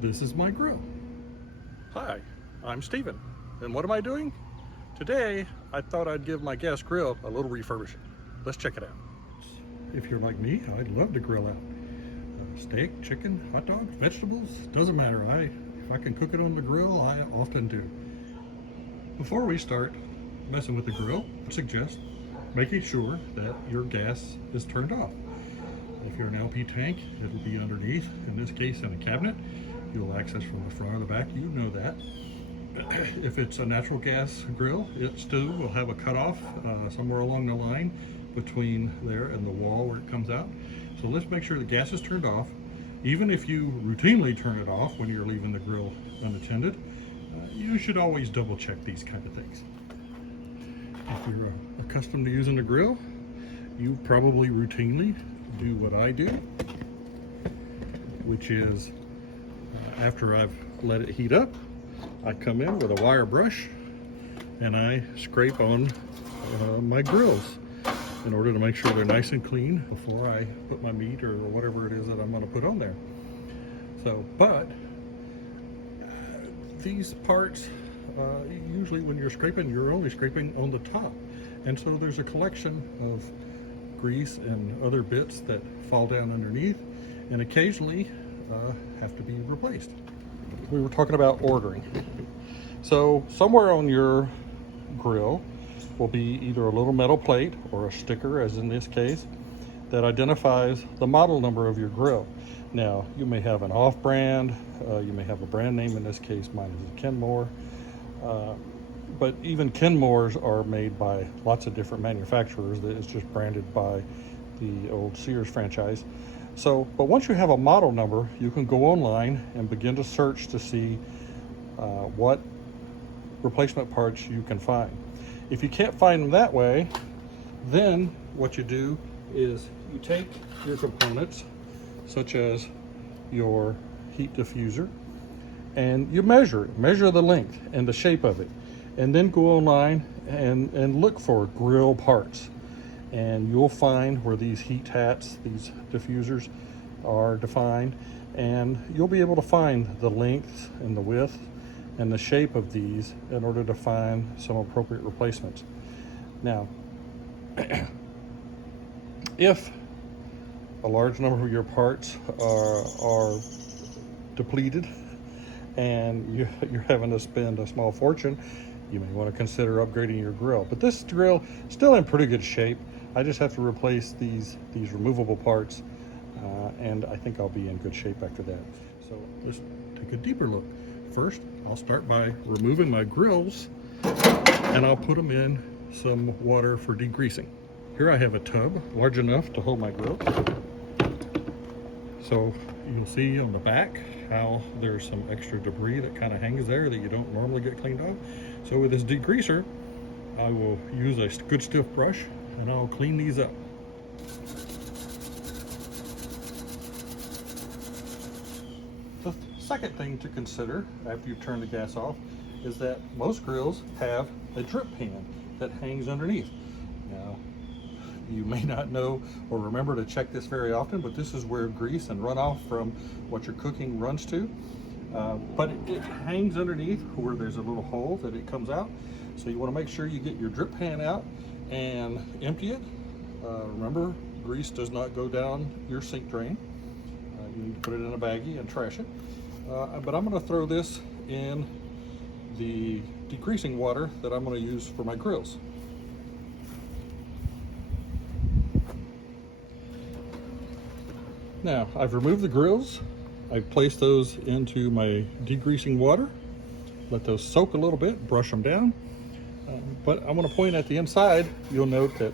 This is my grill. Hi, I'm Steven, and what am I doing? Today, I thought I'd give my gas grill a little refurbishing. Let's check it out. If you're like me, I'd love to grill out. Steak, chicken, hot dogs, vegetables, doesn't matter. If I can cook it on the grill, I often do. Before we start messing with the grill, I suggest making sure that your gas is turned off. If you're an LP tank, it'll be underneath, in this case in a cabinet. You'll access from the front or the back, you know that. If it's a natural gas grill, it still will have a cutoff somewhere along the line between there and the wall where it comes out. So let's make sure the gas is turned off. Even if you routinely turn it off when you're leaving the grill unattended, you should always double check these kind of things. If you're accustomed to using the grill, you probably routinely do what I do, which is after I've let it heat up, I come in with a wire brush and I scrape on my grills in order to make sure they're nice and clean before I put my meat or whatever it is that I'm going to put on there. So, but these parts, usually when you're scraping, you're only scraping on the top. And so there's a collection of grease and other bits that fall down underneath and occasionally have to be replaced. We were talking about ordering. So somewhere on your grill will be either a little metal plate or a sticker, as in this case, that identifies the model number of your grill. Now, you may have an off-brand, you may have a brand name, in this case mine is a Kenmore, but even Kenmores are made by lots of different manufacturers. It's just branded by the old Sears franchise. So, but once you have a model number, you can go online and begin to search to see what replacement parts you can find. If you can't find them that way, then what you do is you take your components, such as your heat diffuser, and you measure the length and the shape of it, and then go online and look for grill parts. And you'll find where these heat hats, these diffusers, are defined, and you'll be able to find the length and the width and the shape of these in order to find some appropriate replacements. Now, if a large number of your parts are depleted and you're having to spend a small fortune, you may want to consider upgrading your grill. But this grill is still in pretty good shape. I just have to replace these removable parts, and I think I'll be in good shape after that. So let's take a deeper look. First, I'll start by removing my grills, and I'll put them in some water for degreasing. Here I have a tub large enough to hold my grill. So you'll see on the back how there's some extra debris that kind of hangs there that you don't normally get cleaned off. So with this degreaser, I will use a good stiff brush and I'll clean these up. The second thing to consider after you've turned the gas off is that most grills have a drip pan that hangs underneath. Now, you may not know or remember to check this very often, but this is where grease and runoff from what you're cooking runs to. But it hangs underneath where there's a little hole that it comes out. So you want to make sure you get your drip pan out and empty it. Remember, grease does not go down your sink drain. You need to put it in a baggie and trash it. But I'm going to throw this in the degreasing water that I'm going to use for my grills. Now, I've removed the grills. I've placed those into my degreasing water. Let those soak a little bit, brush them down. But I'm going to point at the inside. You'll note that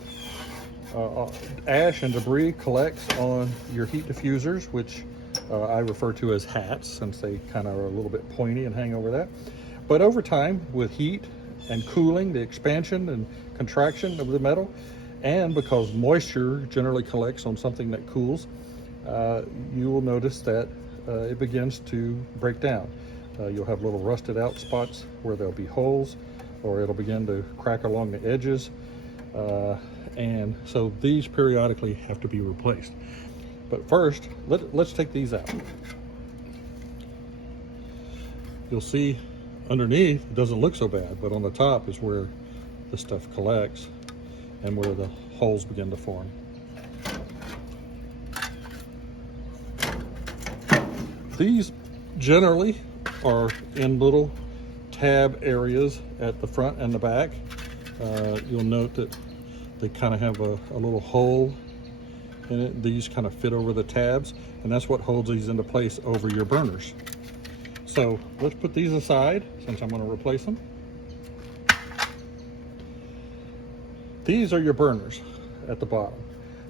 ash and debris collects on your heat diffusers, which I refer to as hats since they kind of are a little bit pointy and hang over that. But over time, with heat and cooling, the expansion and contraction of the metal, and because moisture generally collects on something that cools, you will notice that it begins to break down. You'll have little rusted out spots where there'll be holes, or it'll begin to crack along the edges. And so these periodically have to be replaced. But first, let's take these out. you'll see underneath it doesn't look so bad, but on the top is where the stuff collects and where the holes begin to form. These generally are in little tab areas at the front and the back. You'll note that they kind of have a little hole in it. These kind of fit over the tabs, and that's what holds these into place over your burners. So let's put these aside since I'm going to replace them. These are your burners at the bottom.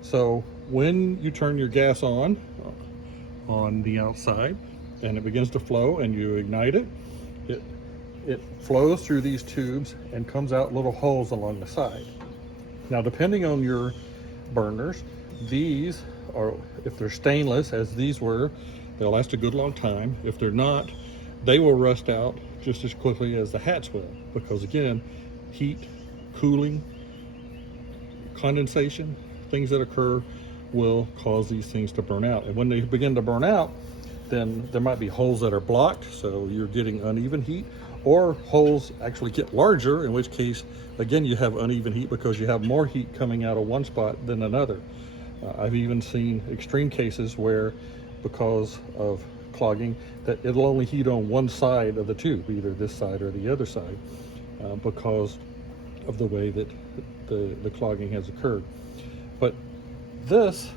So when you turn your gas on the outside and it begins to flow and you ignite it, it flows through these tubes and comes out little holes along the side. Now, depending on your burners, these are, if they're stainless as these were, they'll last a good long time. If they're not, they will rust out just as quickly as the hats will, because again, heat, cooling, condensation, things that occur will cause these things to burn out. And when they begin to burn out, then there might be holes that are blocked, so you're getting uneven heat, or holes actually get larger, in which case, again, you have uneven heat because you have more heat coming out of one spot than another. I've even seen extreme cases where, because of clogging, that it'll only heat on one side of the tube, either this side or the other side, because of the way that the clogging has occurred. But this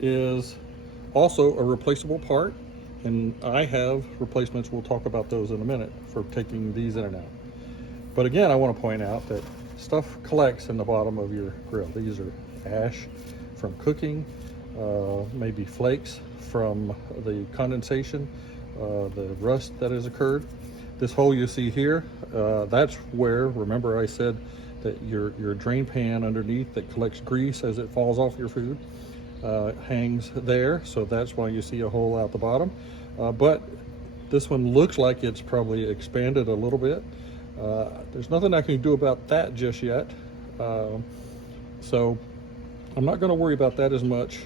is also a replaceable part, and I have replacements. We'll talk about those in a minute for taking these in and out. But again, I want to point out that stuff collects in the bottom of your grill. These are ash from cooking, maybe flakes from the condensation, the rust that has occurred. This hole you see here, that's where, remember I said that your drain pan underneath that collects grease as it falls off your food hangs there, so that's why you see a hole out the bottom. But this one looks like it's probably expanded a little bit. There's nothing I can do about that just yet, so I'm not going to worry about that as much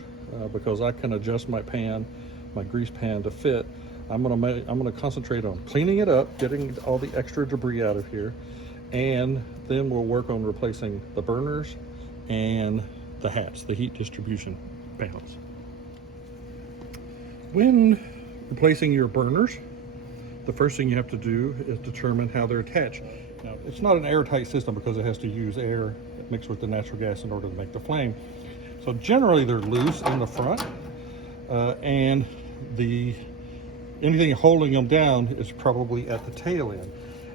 because I can adjust my pan, my grease pan, to fit. I'm going to concentrate on cleaning it up, getting all the extra debris out of here, and then we'll work on replacing the burners and the hats, the heat distribution panels. When replacing your burners, the first thing you have to do is determine how they're attached. Now, it's not an airtight system because it has to use air mixed with the natural gas in order to make the flame. So generally they're loose in the front, and anything holding them down is probably at the tail end.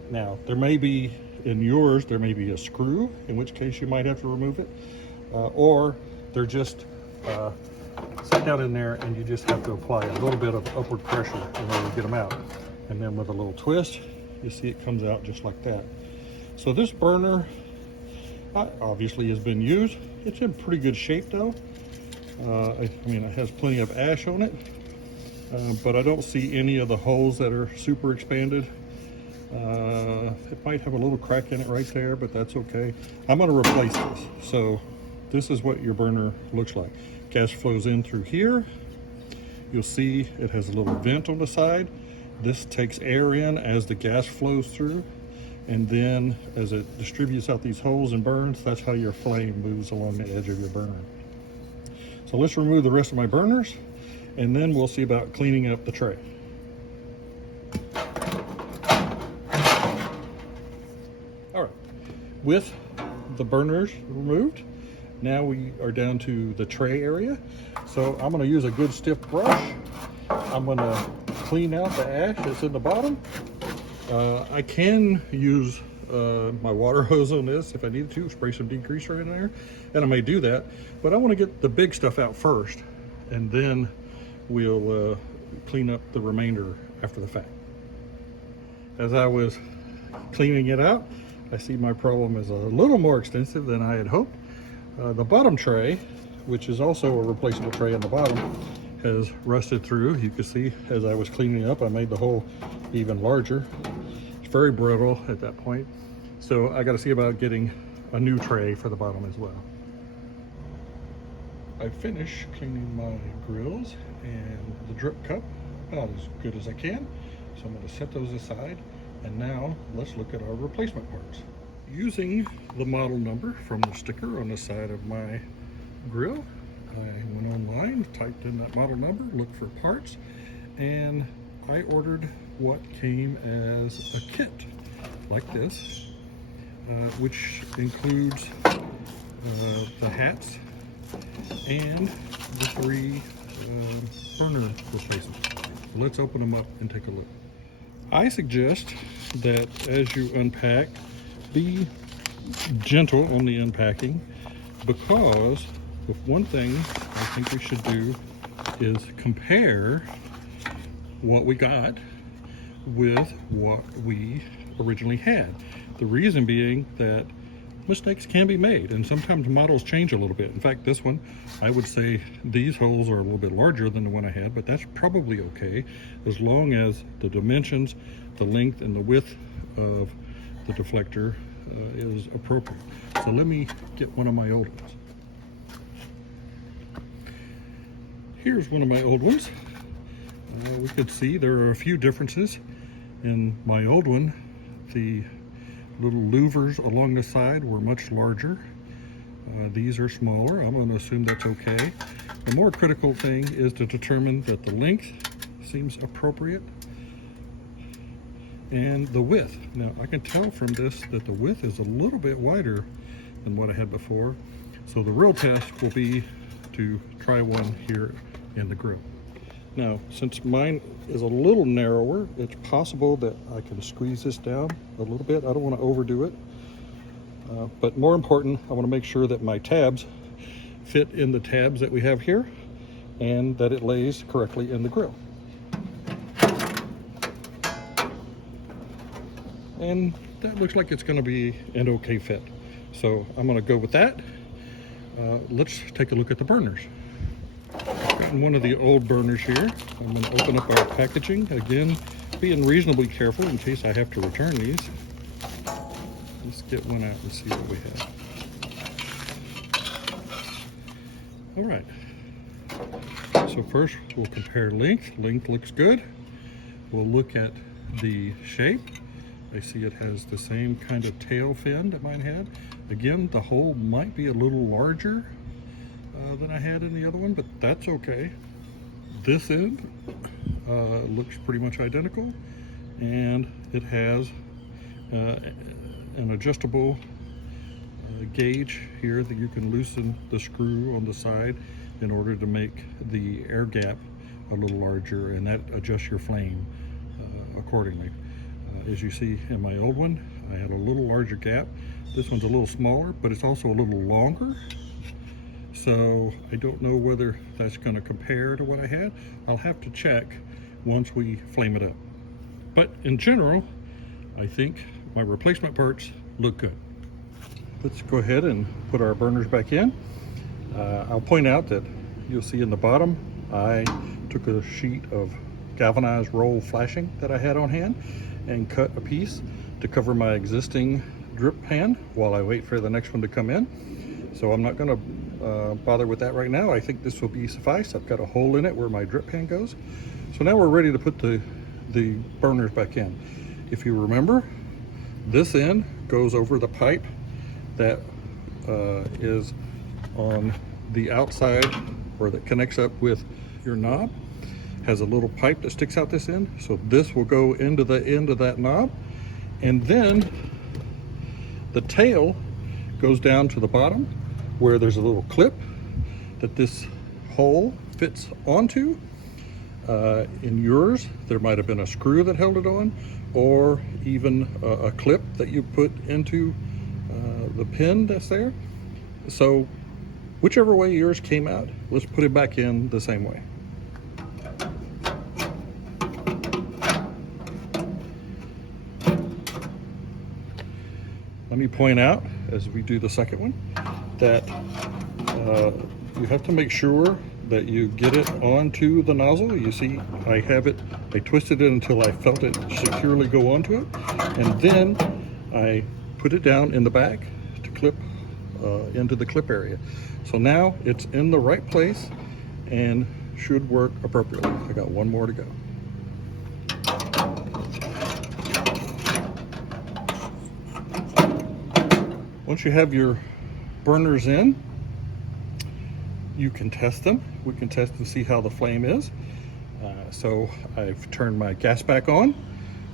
Now, there may be, in yours, there may be a screw, in which case you might have to remove it, or they're just set down in there and you just have to apply a little bit of upward pressure in order to get them out. And then with a little twist, you see it comes out just like that. So this burner obviously has been used. It's in pretty good shape though. I mean, it has plenty of ash on it, but I don't see any of the holes that are super expanded. It might have a little crack in it right there, but that's okay. I'm going to replace this. So this is what your burner looks like. Gas flows in through here. You'll see it has a little vent on the side. This takes air in as the gas flows through, and then as it distributes out these holes and burns, that's how your flame moves along the edge of your burner. So let's remove the rest of my burners, and then we'll see about cleaning up the tray. All right, with the burners removed, now we are down to the tray area. So I'm going to use a good stiff brush. I'm going to clean out the ash that's in the bottom. I can use my water hose on this if I need to, spray some degreaser in there, and I may do that, but I want to get the big stuff out first, and then we'll clean up the remainder after the fact. As I was cleaning it out, I see my problem is a little more extensive than I had hoped. The bottom tray, which is also a replaceable tray on the bottom, has rusted through. You can see as I was cleaning up, I made the hole even larger. It's very brittle at that point. So I got to see about getting a new tray for the bottom as well. I finished cleaning my grills and the drip cup about as good as I can. So I'm going to set those aside, and now let's look at our replacement parts. Using the model number from the sticker on the side of my grill, I went online, typed in that model number, looked for parts, and I ordered what came as a kit like this, which includes the hats and the 3 burner replacements. Let's open them up and take a look. I suggest that as you unpack, be gentle on the unpacking, because if one thing I think we should do is compare what we got with what we originally had. The reason being that mistakes can be made, and sometimes models change a little bit. In fact, this one, I would say these holes are a little bit larger than the one I had, but that's probably okay as long as the dimensions, the length and the width of the deflector is appropriate. So let me get one of my old ones. Here's one of my old ones. We could see there are a few differences. In my old one, the little louvers along the side were much larger. These are smaller. I'm going to assume that's okay. The more critical thing is to determine that the length seems appropriate and the width. Now I can tell from this that the width is a little bit wider than what I had before. So the real test will be to try one here in the grill. Now, since mine is a little narrower, it's possible that I can squeeze this down a little bit. I don't want to overdo it. But more important, I want to make sure that my tabs fit in the tabs that we have here and that it lays correctly in the grill. And that looks like it's going to be an okay fit. So I'm going to go with that. Let's take a look at the burners. I've gotten one of the old burners here. I'm going to open up our packaging. Again, being reasonably careful in case I have to return these. Let's get one out and see what we have. All right. So first we'll compare length. Length looks good. We'll look at the shape. I see it has the same kind of tail fin that mine had. Again, the hole might be a little larger than I had in the other one, but that's okay. This end looks pretty much identical, and it has an adjustable gauge here that you can loosen the screw on the side in order to make the air gap a little larger, and that adjusts your flame accordingly. As you see in my old one, I had a little larger gap. This one's a little smaller, but it's also a little longer. So I don't know whether that's going to compare to what I had. I'll have to check once we flame it up. But in general, I think my replacement parts look good. Let's go ahead and put our burners back in. I'll point out that you'll see in the bottom, I took a sheet of galvanized roll flashing that I had on hand and cut a piece to cover my existing drip pan while I wait for the next one to come in. So I'm not going to bother with that right now. I think this will be suffice. I've got a hole in it where my drip pan goes. So now we're ready to put the burners back in. If you remember, this end goes over the pipe that is on the outside, or that connects up with your knob. Has a little pipe that sticks out this end, so this will go into the end of that knob, and then the tail goes down to the bottom where there's a little clip that this hole fits onto. In yours, there might have been a screw that held it on, or even a clip that you put into the pin that's there. So whichever way yours came out, let's put it back in the same way. Let me point out, as we do the second one, that you have to make sure that you get it onto the nozzle. You see, I twisted it until I felt it securely go onto it, and then I put it down in the back to clip into the clip area. So now it's in the right place and should work appropriately. I got one more to go. Once you have your burners in, you can test them. We can test and see how the flame is. So I've turned my gas back on.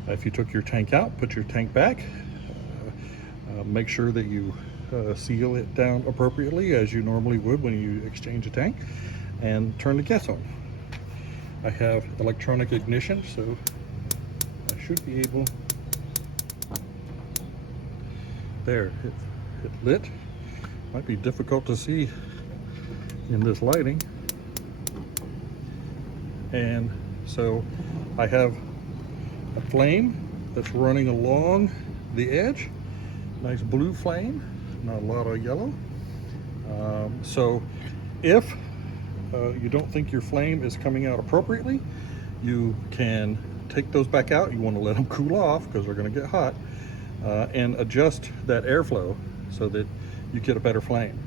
If you took your tank out, put your tank back. Make sure that you seal it down appropriately as you normally would when you exchange a tank, and turn the gas on. I have electronic ignition, so I should be able. There, it lit. Might be difficult to see in this lighting. And so I have a flame that's running along the edge. Nice blue flame, not a lot of yellow. So if you don't think your flame is coming out appropriately, you can take those back out. You want to let them cool off because they're going to get hot, and adjust that airflow so that you get a better flame.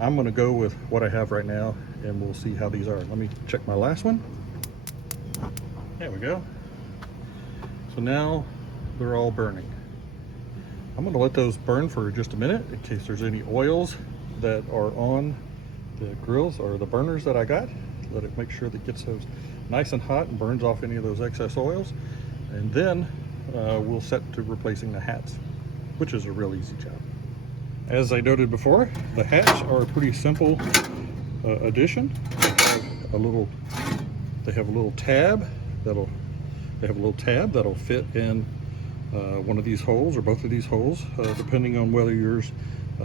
I'm going to go with what I have right now, and we'll see how these are. Let me check my last one. There we go. So now they're all burning. I'm going to let those burn for just a minute in case there's any oils that are on the grills or the burners that I got. Let it make sure that it gets those nice and hot and burns off any of those excess oils. And then we'll set to replacing the hats, which is a real easy job. As I noted before, the hats are a pretty simple addition. They have a little tab that'll fit in one of these holes or both of these holes, depending on whether yours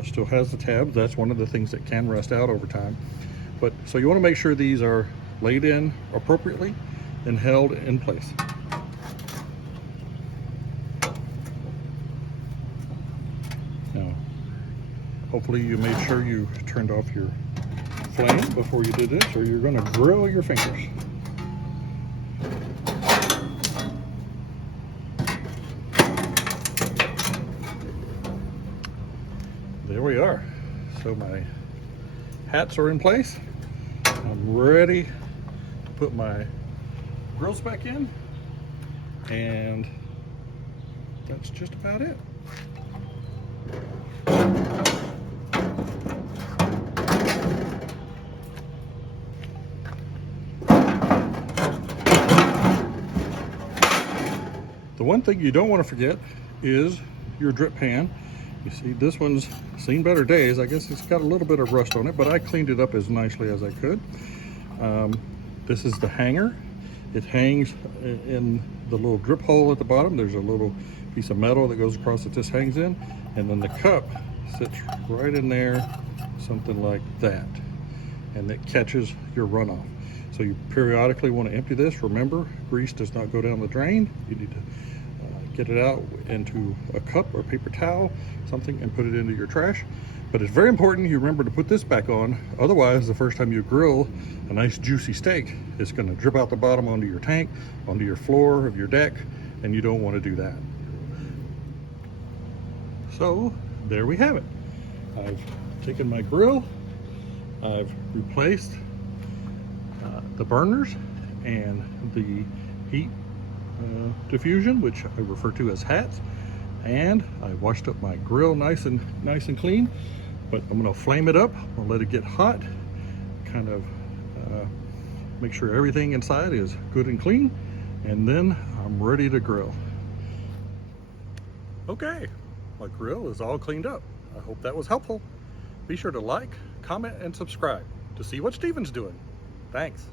still has the tab. That's one of the things that can rust out over time. But so you want to make sure these are laid in appropriately and held in place. Now, hopefully you made sure you turned off your flame before you did this, or you're going to grill your fingers. There we are. So my hats are in place. I'm ready to put my grills back in, and that's just about it. The one thing you don't want to forget is your drip pan. You see, this one's seen better days. I guess it's got a little bit of rust on it, but I cleaned it up as nicely as I could. This is the hanger. It hangs in the little drip hole at the bottom. There's a little piece of metal that goes across that this hangs in, and then the cup sits right in there, something like that, and it catches your runoff. So you periodically want to empty this. Remember, grease does not go down the drain. You need to get it out into a cup or paper towel, something, and put it into your trash. But it's very important you remember to put this back on. Otherwise, the first time you grill a nice juicy steak, it's going to drip out the bottom onto your tank, onto your floor of your deck, and you don't want to do that. So there we have it. I've taken my grill, I've replaced the burners and the heat diffusion, which I refer to as hats, and I washed up my grill nice and clean. But I'm going to flame it up. I'll let it get hot, kind of make sure everything inside is good and clean, and then I'm ready to grill. Okay, my grill is all cleaned up. I hope that was helpful. Be sure to like, comment, and subscribe to see what Steven's doing. Thanks.